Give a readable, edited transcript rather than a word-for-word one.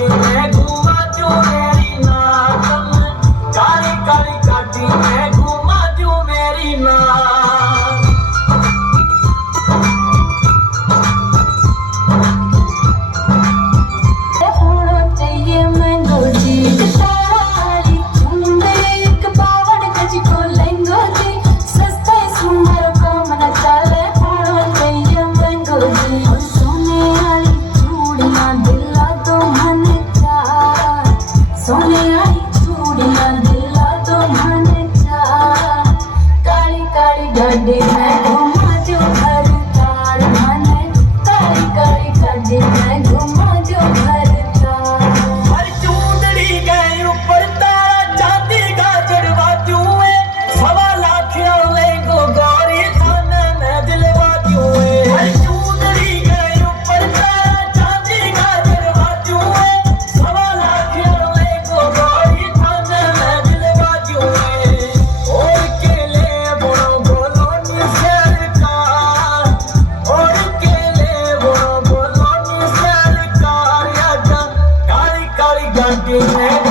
गाड़ी में घुमा जो मेरी नाक में, काली काली गाड़ी में घुमा जो मेरी नाक। होना चाहिए मैंगो जी तारी चुंदे एक पावन गज को लेंगो जी सस्ते सुंदर को मन चले होना चाहिए मैंगो जी सोने वाली चूड़ियां दिला तो मन चाह सोने वाली चूड़ियां दिला तो मन चाह काली काली गाड़ी में घुमा जो घर तार मन काली काली गाड़ी में घुमा जो घर हर चूंदड़ी गए ऊपर तारा चांदी का चढ़वा जुए, सवा लाख ले गो गौरी थाने में दिलवा जुए। हर चूंदड़ी गए ऊपर तारा चांदी का चढ़वा जुए, सवा लाख ले गो गौरी थाने में दिलवा जुए। और केले बोलो बोलो नी सरकार, और केले बोलो बोलो नी सरकार, या काली काली गाड़ी में